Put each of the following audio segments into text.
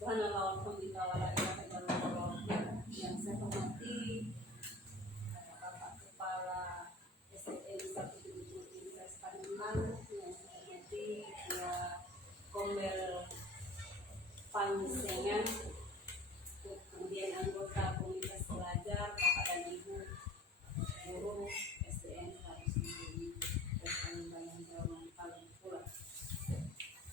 Subhanallah, alhamdulillah, wa la ilaha illallah. Yang saya hormati Bapak Kepala SDN 170 Universitas Padang, yang saya hormati Ketua Kombel Pansengan, kemudian anggota komunitas belajar, Bapak dan Ibu guru SDN 170 dan Paling Pulang.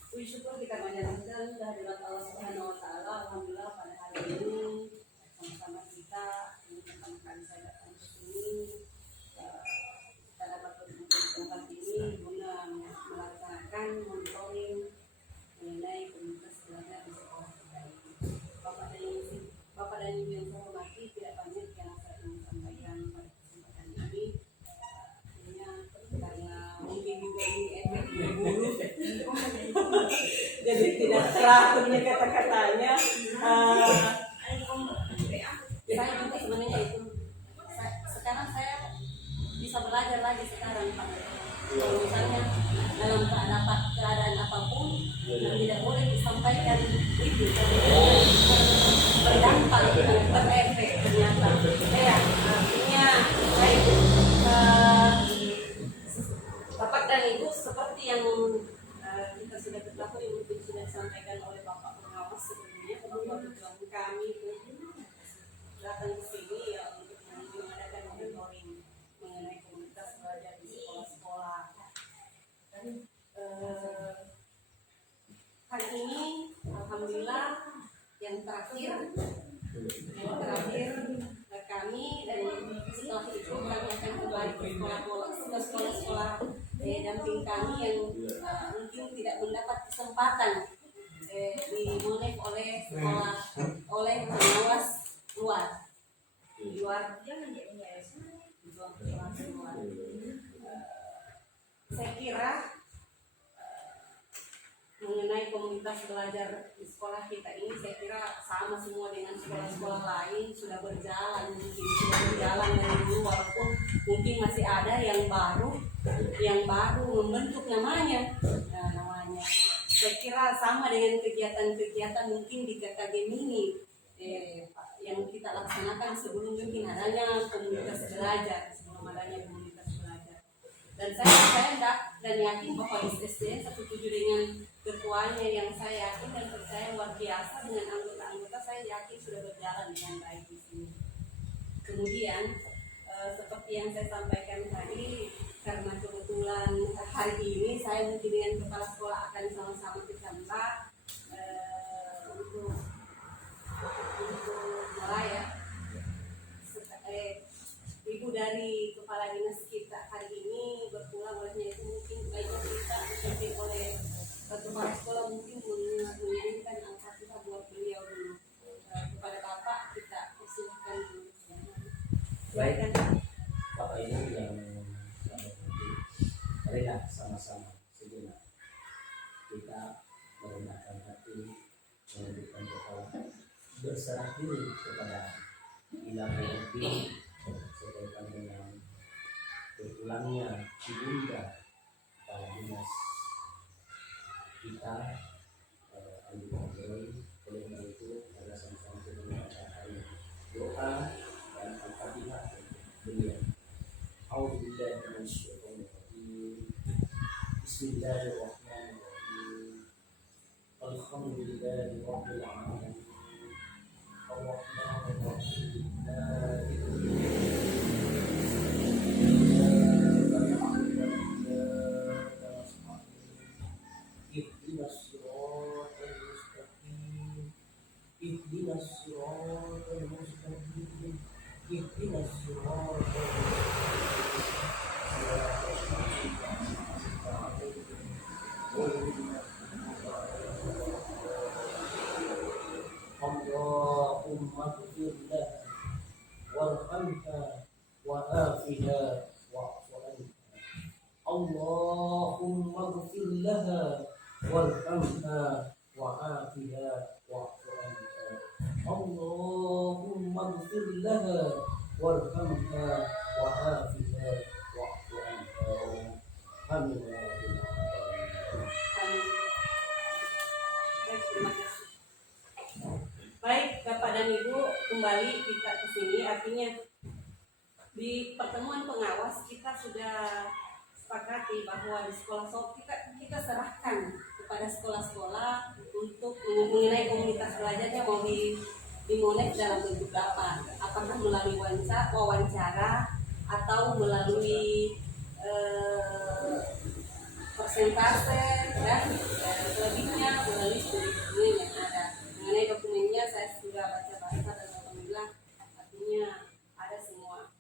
Puji syukur kita panjatkan kehadirat Allah Subhanahu wa taala. Alhamdulillah pada hari ini sama-sama kita ini pertama kali saya datang ke sini, kita dapat berkumpul di tempat ini guna melaksanakan monitoring mengenai komunitas belajar di sekolah kita ini. Bapak dan Ibu yang saya hormati, tidak banyak yang saya ingin sampaikan pada kesempatan ini. Karena mungkin juga ini efek guru jadi tidak teratur kata-katanya. Saya juga sebenarnya itu sekarang saya bisa belajar lagi sekarang Pak. Kalau misalnya dalam keadaan apapun yang tidak boleh disampaikan itu berdampak, berefek ternyata. Ya, artinya baik Bapak dan Ibu seperti yang kita sudah ketahui, mungkin sudah disampaikan oleh Bapak pengawas sebelumnya bahwa tujuan kami datang ke sini ya untuk mengadakan monitoring mengenai komunitas belajar di sekolah-sekolah. Hari ini alhamdulillah yang terakhir kami, dan setelah itu kami akan kembali ke sekolah-sekolah damping kami yang mungkin tidak mendapat kesempatan dimonitor oleh sekolah oleh pengawas luar. Saya kira mengenai komunitas belajar di sekolah kita ini, saya kira sama semua dengan sekolah-sekolah lain, sudah berjalan dari dulu, walaupun mungkin masih ada yang baru membentuk namanya. Saya kira sama dengan kegiatan mungkin di KKG Mini yang kita laksanakan sebelum mungkin adanya komunitas belajar, dan saya dan yakin bahwa SDN 17 dengan ketuanya yang saya yakin dan percaya luar biasa, dengan anggota-anggota saya yakin sudah berjalan dengan baik di sini. Kemudian seperti yang saya sampaikan tadi, karena kebetulan hari ini saya mungkin dengan kepala sekolah akan sama-sama kita untuk mulai ya. Ibu dari kepala dinas kita hari ini berpulang, olehnya itu mungkin baiknya kita dipimpin oleh kepala sekolah mungkin menyanyikan Al-Fatihah buat beliau dulu. Kepada Bapak kita persilahkan dulu. Baik, Bapak Ibu yang marilah sama-sama sejenak kita merendahkan hati, menundukkan kepala, berserah diri kepada Ilahi Rabbi, sesuai dengan berpulangnya ibunda kepala dinas kita Andi Android. Oleh itu pada sama-sama kita membacakan doa dan Al-Fatihah beliau. A'udzubillahi minasyaitonir rajim. Bismillahirrahmanirrahim. Alhamdulillahi rabbil alamin. Ar-Rahmanir Rahim. Allahumma ighfir laha warhamha wa'afiha wa'fu anha. Allahumma ighfir laha warhamha wa'afiha wa'fu anha. Allahumma ighfir laha warhamha wa'afiha wa'fu anha. Amin ya rabbal alamin. Terima kasih. dan Ibu kembali kita ke sini, artinya di pertemuan pengawas kita sudah sepakati bahwa di sekolah kita serahkan kepada sekolah-sekolah untuk mengenai komunitas belajarnya mau dimonet dalam bentuk apa, apakah melalui wawancara atau melalui persentase dan selebihnya melalui studi dokumen yang ada. Mengenai dokumennya saya sudah baca-baca dan alhamdulillah artinya ada semua.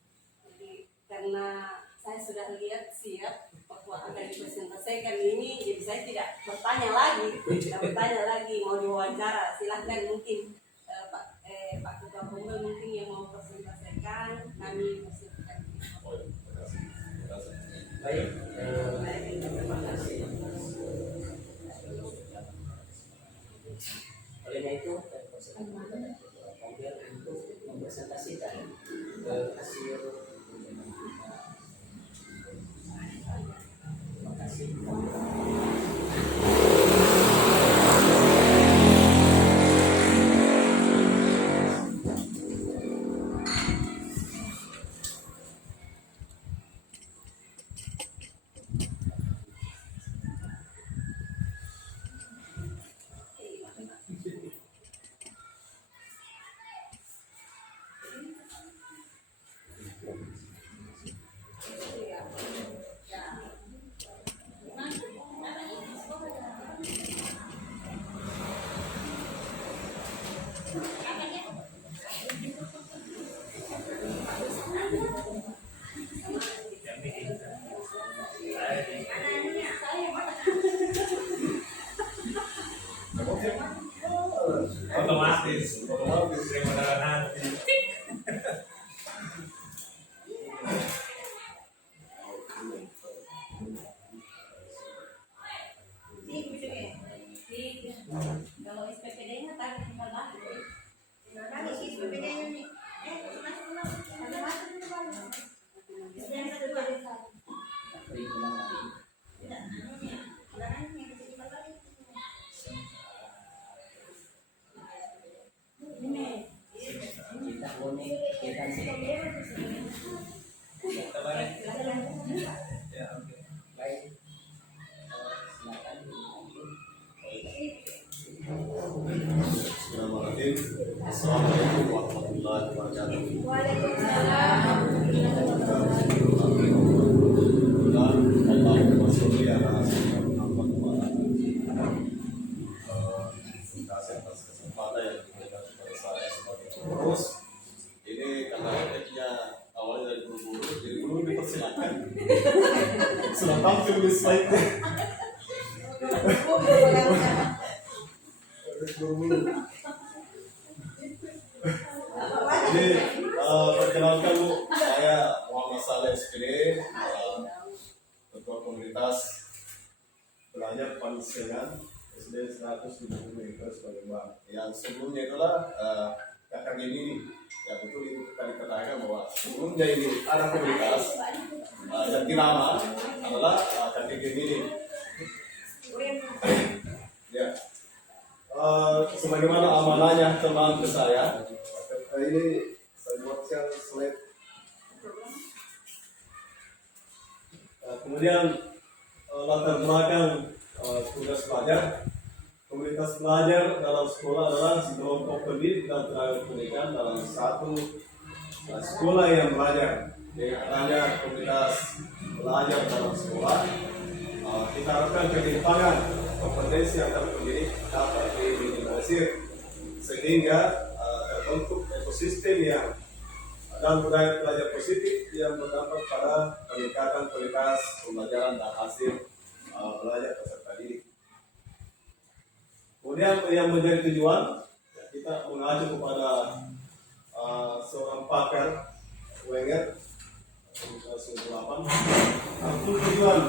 Jadi karena saya sudah lihat siap bahwa akan dipresentasikan ini, jadi saya tidak bertanya lagi, mau diwawancara silahkan mungkin Pak Ketua Pemel mungkin yang mau presentasikan, kami persilakan. Baik, terima kasih. Oleh itu, saya persilakan Ketua untuk mempresentasikan hasil. Terima kasih. Otomatis daripada nanti. Kalau SPPD-nya tadi tinggal balik. Kita unik, kita sih. Ya, oke. Baik, silakan. Bismillahirrahmanirrahim. Assalamualaikum warahmatullahi wabarakatuh. Waalaikumsalam. Dan Allahumma sholli ala sayyidina Muhammad wa ala alihi. Terima kasih atas kesempatan yang diberikan kepada saya sebagai pengurus. Ini karena tekniknya awalnya dari buru-buru, jadi belum dipersilakan. Sudah tampil di slide-nya. Buru-buru. Jadi perkenalkan Bu, saya Muhammad Saleh SPD, Ketua Komunitas Belajar Pansengan SD 170 sebagai Bang. Yang sebelumnya itulah kakak ini, ya betul itu tadi katakan bahwa sebelumnya ini ada komunitas dan Tirama adalah kakak ini. Ya, sebagaimana amanahnya teman ke saya. Ini saya buatkan slide. Kemudian latar belakang tugas belajar. Komunitas belajar dalam sekolah adalah kelompok pendidik dan tenaga pendidikan dalam satu sekolah yang belajar. Dengan adanya komunitas belajar dalam sekolah, kita harapkan ketimpangan kompetensi antar pendidik dapat diminimalisir sehingga terbentuk ekosistem yang dan budaya belajar positif yang berdampak pada peningkatan kualitas pembelajaran dan hasil belajar peserta didik. Kemudian yang menjadi tujuan, kita mengacu kepada seorang pakar Wenger 1998. Tujuan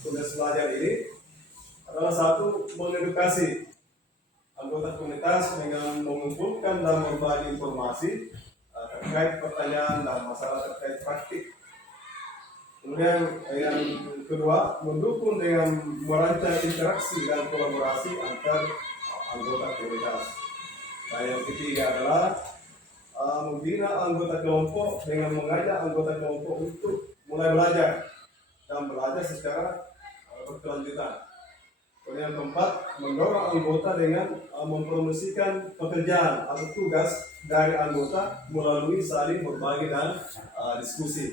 tugas belajar ini adalah satu, mengedukasi anggota komunitas dengan mengumpulkan dan berbagi informasi terkait pertanyaan dan masalah terkait praktik. Kemudian yang kedua, mendukung dengan merancang interaksi dan kolaborasi antar anggota komunitas. Nah, yang ketiga adalah membina anggota kelompok dengan mengajak anggota kelompok untuk mulai belajar dan belajar secara berkelanjutan. Kemudian keempat, mendorong anggota dengan mempromosikan pekerjaan atau tugas dari anggota melalui saling berbagi dan diskusi.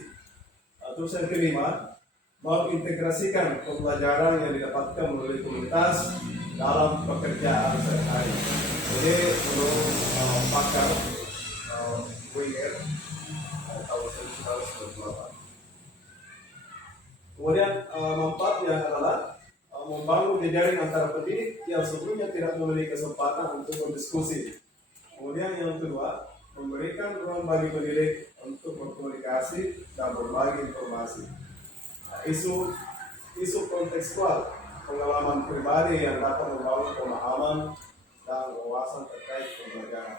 Terus yang kelima, mengintegrasikan pembelajaran yang didapatkan melalui komunitas dalam pekerjaan sehari-hari. Jadi menurut pakar Wenger tahun 1998. Kemudian manfaatnya adalah membangun jejaring antara pendidik yang sebelumnya tidak memiliki kesempatan untuk berdiskusi. Kemudian yang kedua, memberikan ruang bagi pendidik untuk berkomunikasi dan berbagi informasi. Isu kontekstual, pengalaman pribadi yang dapat membangun pemahaman dan wawasan terkait pembelajaran.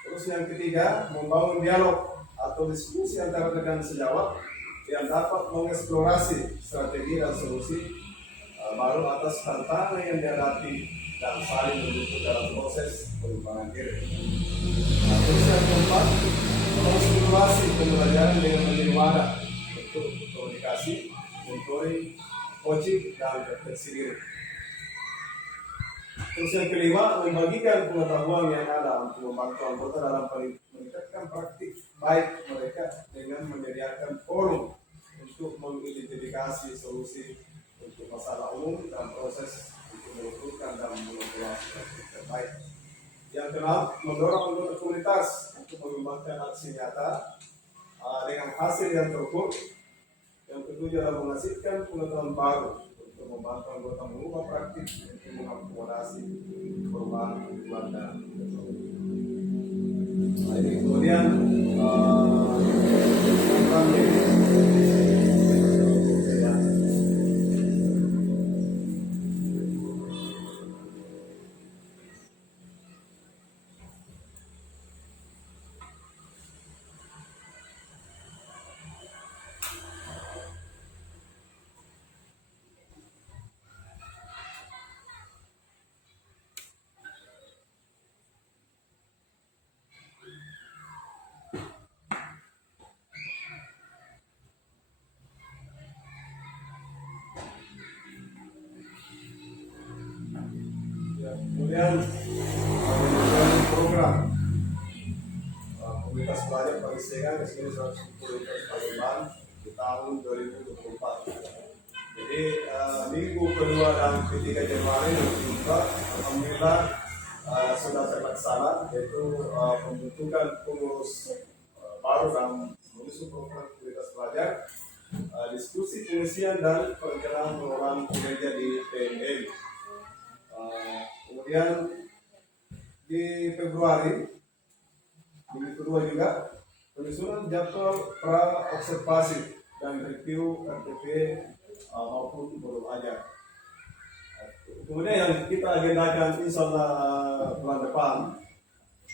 Terus yang ketiga, membangun dialog atau diskusi antara rekan sejawat yang dapat mengeksplorasi strategi dan solusi baru atas tantangan yang dihadapi dan saling mendukung dalam proses pengembangan diri. Terus yang keempat, menstimulasi pembelajaran dengan menjadi wadah untuk komunikasi, mentoring, coaching, dan refleksi diri. Terus yang kelima, membagikan pengetahuan yang ada untuk membantu anggota dalam meningkatkan praktik baik mereka dengan menyediakan forum untuk mengidentifikasi solusi untuk masalah umum dan proses untuk menentukan dan mengevaluasi praktik terbaik. Yang keenam, mendorong anggota komunitas untuk mengembangkan aksi nyata dengan hasil yang terukur. Yang ketujuh adalah menghasilkan pengetahuan baru untuk membantu anggota mengubah praktik untuk mengakomodasi perubahan tujuan dan teknologi. Nah, ini kemudian kemudian program komunitas belajar Pagisegan kesini 110 Palembang di tahun 2024. Jadi minggu kedua dan ketiga Januari 2024 alhamdulillah sudah terlaksana, yaitu pembentukan pengurus baru dan mengusung program komunitas belajar, diskusi pengisian dan perencanaan pengelolaan kinerja di PMM. Kemudian di Februari minggu kedua juga penyusunan jadwal pra observasi dan review RTP maupun belum ajar. Kemudian yang kita agendakan insya Allah bulan depan,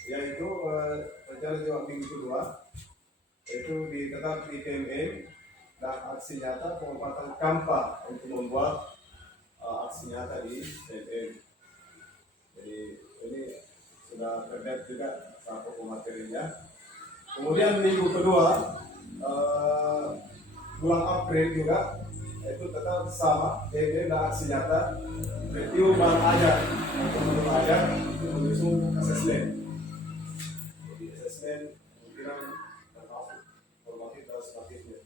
yaitu rencana juga minggu kedua, yaitu tetap di PMM dan aksi nyata penempatan kampa untuk membuat aksi nyata di PMM. Jadi ini sudah terlihat juga sama materinya. Kemudian minggu kedua bulan April juga itu tetap sama, PMM dan aksi nyata review bahan ajar untuk menurut ajar itu mengusung asesmen. Jadi asesmen kemungkinan termasuk formatif dan sumatifnya.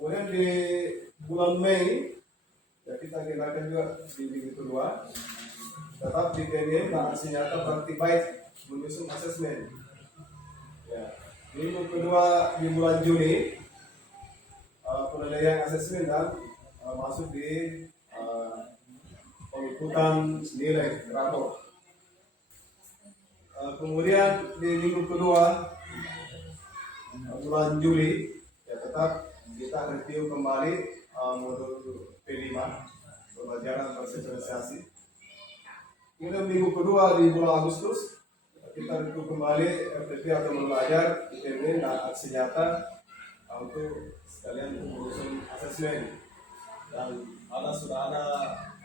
Kemudian di bulan Mei ya kita agendakan juga di minggu kedua tetap di PMM dan aksi nyata praktik baik mengusung asesmen. Ya, minggu kedua di bulan Juni penilaian asesmen dan masuk di pengikutan nilai rapor. Kemudian di minggu kedua bulan Juli ya tetap kita review kembali modul P5 pembelajaran bersosialisasi. Kemudian minggu kedua di bulan Agustus kita review kembali RTP atau belajar IPB dan aksi nyata untuk sekalian mengusung asesmen. Dan sudah ada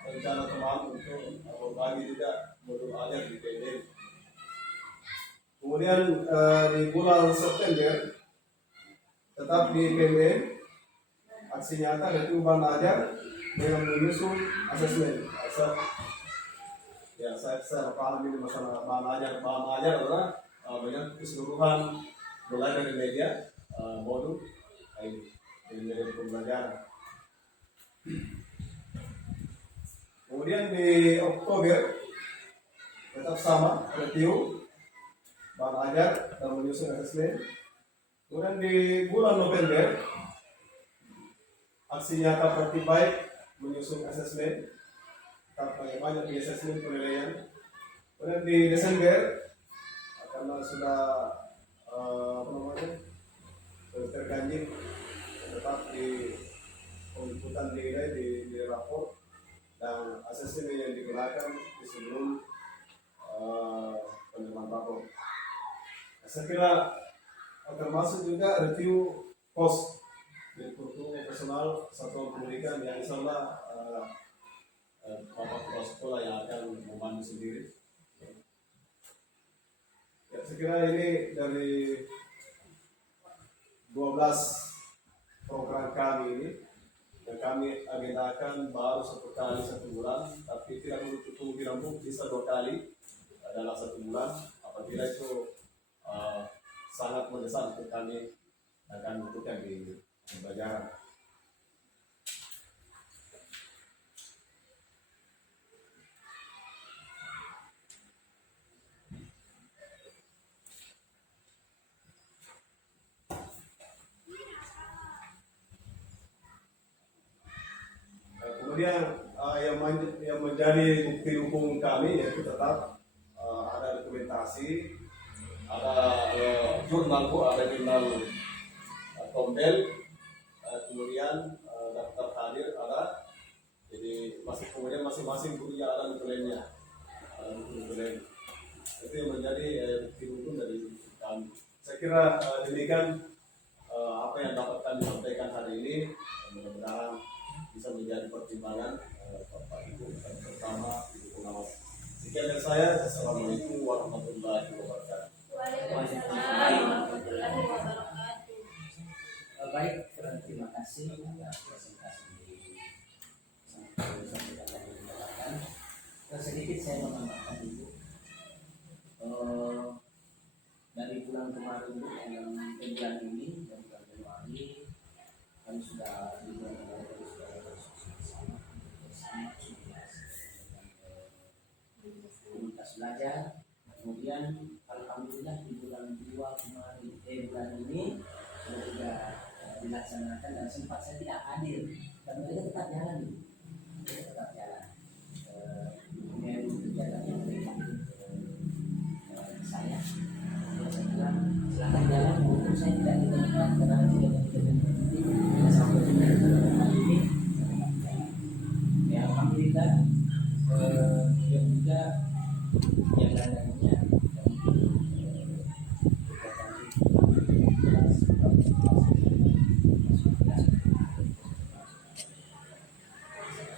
rencana teman untuk berbagi juga modul ajar di PMN. Kemudian di bulan September tetap di PMN aksi nyata yaitu bahan ajar dengan menyusun asesmen. Ya, saya paham ini masalah bahan ajar. Bahan ajar adalah banyak keseluruhan mulai dari media, modul, dari media pembelajaran. Kemudian di Oktober tetap sama, review bahan ajar dan menyusun asesmen. Kemudian di bulan November aksi nyata praktik baik menyusun asesmen, tetap banyak di asesmen penilaian. Kemudian di Desember karena sudah terganjil tetap di peliputan nilai di rapor dan asesmen yang digunakan di sebelum penerimaan rapor. Saya kira termasuk juga review pos di kursus personal satuan pendidikan yang insya Allah Bapak Kepala Sekolah yang akan membantu sendiri. Ya, saya kira ini dari 12 program kami ini yang kami agendakan baru 1 kali 1 bulan, tapi tidak menutup kemungkinan bisa 2 kali dalam 1 bulan. Apabila itu sangat mendesak untuk kami akan butuhkan di pembelajaran. Kemudian yang menjadi bukti dukung kami yaitu tetap ada dokumentasi, ada jurnal tombel, kemudian daftar hadir ada. Jadi kemudian masing-masing gurunya ada nutulennya, itu yang menjadi bukti dukung dari kami. Saya kira demikian apa yang dapat kami sampaikan hari ini. Mudah-mudahan bisa menjadi pertimbangan Bapak Ibu dan terutama Ibu pengawas. Sekian dari saya. Assalamualaikum warahmatullahi wabarakatuh. Waalaikumsalam warahmatullahi wabarakatuh. Baik, terima kasih atas presentasi sedikit saya menambahkan Ibu. Dari bulan kemarin Bu, yang bulan ini dari bulan Januari kami sudah di bulan Januari sudah bersama komunitas belajar. Kemudian alhamdulillah di bulan 2 kemarin bulan ini sudah dilaksanakan dan sempat saya tidak hadir dan mereka tetap jalan kemudian kegiatannya mereka saya bilang silakan jalan untuk saya tidak ditemukan karena tidak sampai hari ini ya alhamdulillah yang juga yang lainnya